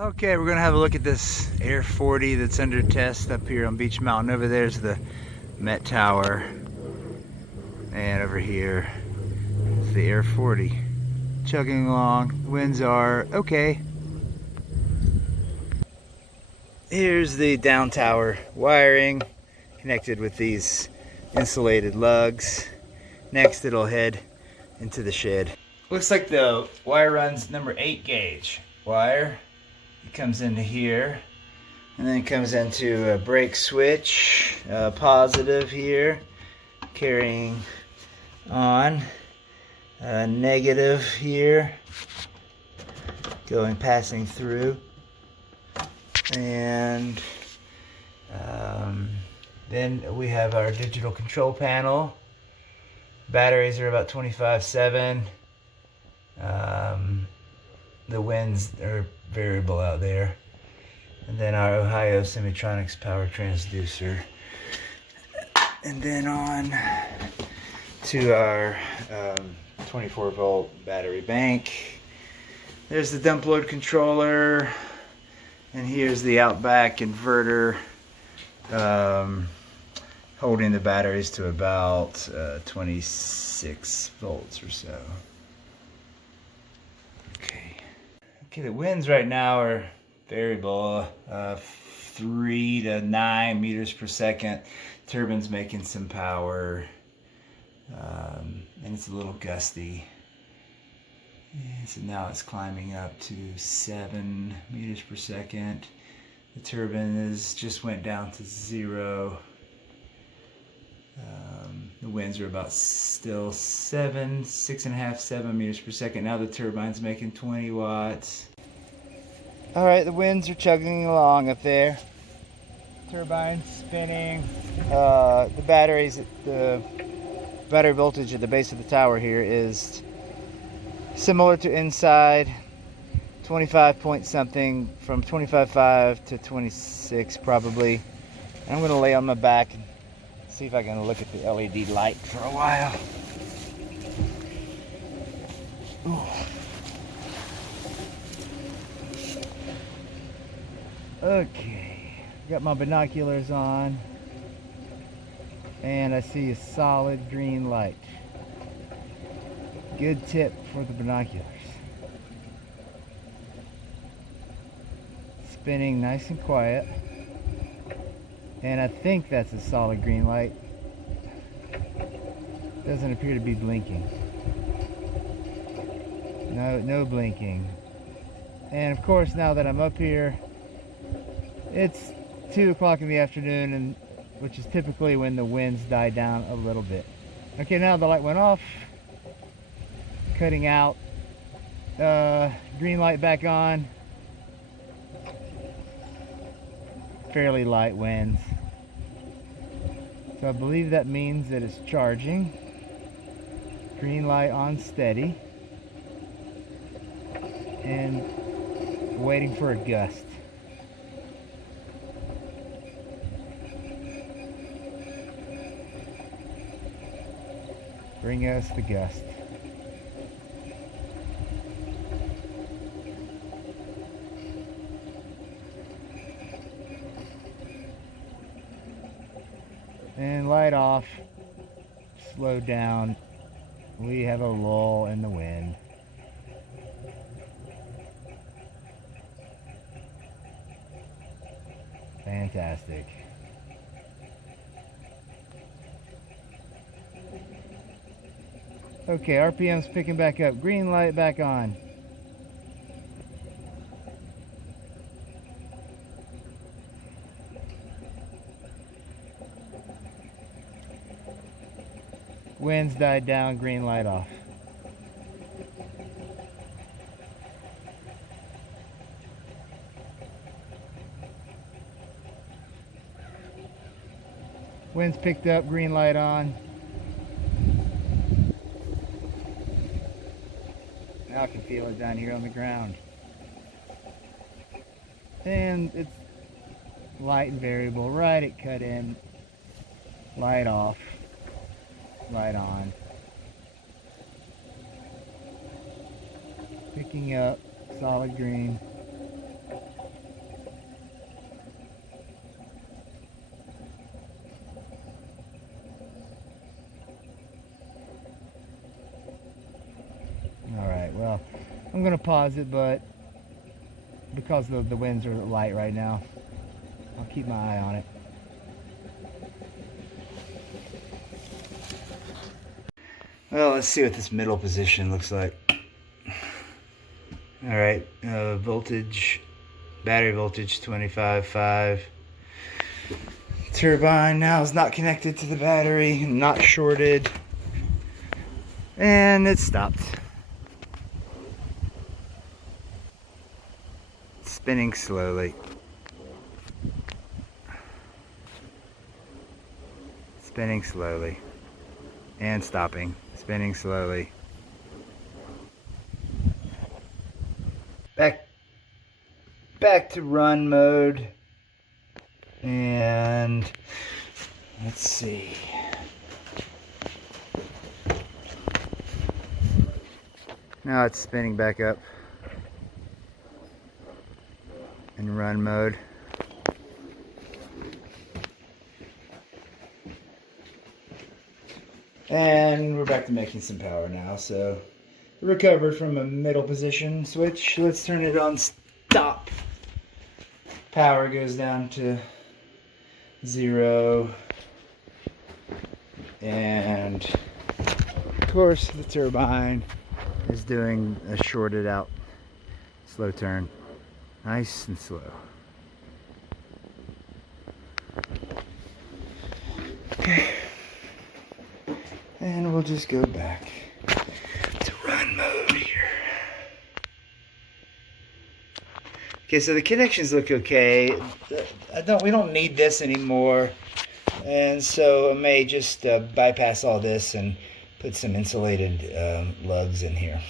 Okay, we're gonna have a look at this Air40 that's under test up here on Beech Mountain. Over there's the Met Tower, and over here is the Air40 chugging along. The winds are okay. Here's the down tower wiring connected with these insulated lugs. Next it'll head into the shed. Looks like the wire runs number 8 gauge wire. It comes into here and then it comes into a brake switch, positive here, carrying on, negative here, passing through, and then we have our digital control panel. Batteries are about 25.7. The winds are variable out there. And then our Ohio Semitronics power transducer. And then on to our 24 volt battery bank. There's the dump load controller. And here's the Outback inverter, holding the batteries to about 26 volts or so. Okay, the winds right now are variable, 3 to 9 meters per second. Turbine's making some power, and it's a little gusty. And so now it's climbing up to 7 meters per second. The turbine just went down to 0. The winds are about still 6.5, 7 meters per second. Now the turbine's making 20 watts. All right, the winds are chugging along up there. Turbine's spinning. The battery voltage at the base of the tower here is similar to inside, 25 point something, from 25.5 to 26 probably. And I'm going to lay on my back and see if I can look at the LED light for a while. Ooh. Okay, got my binoculars on, and I see a solid green light. Good tip for the binoculars. Spinning nice and quiet. And I think that's a solid green light. Doesn't appear to be blinking. No blinking. And of course, now that I'm up here, it's 2 o'clock in the afternoon, and which is typically when the winds die down a little bit. Okay, now the light went off. Cutting out. Green light back on. Fairly light winds. So I believe that means that it's charging. Green light on steady. And waiting for a gust. Bring us the gust. And light off, slow down. We have a lull in the wind. Fantastic. Okay, RPM's picking back up. Green light back on. Winds died down, green light off. Winds picked up, green light on. Now I can feel it down here on the ground. And it's light and variable. Right, it cut in. Light off. Light on. Picking up solid green. I'm gonna pause it, but because the winds are light right now, I'll keep my eye on it. Well, let's see what this middle position looks like. Alright, voltage, battery voltage 25.5. Turbine now is not connected to the battery, not shorted, and it stopped. Spinning slowly. Spinning slowly. And stopping. Spinning slowly. Back to run mode. And let's see. Now it's spinning back up in run mode. And we're back to making some power now. So recovered from a middle position switch. Let's turn it on stop. Power goes down to 0. And of course the turbine is doing a shorted out slow turn. Nice and slow. Okay. And we'll just go back to run mode here. Okay, so the connections look okay. We don't need this anymore. And so I may just bypass all this and put some insulated lugs in here.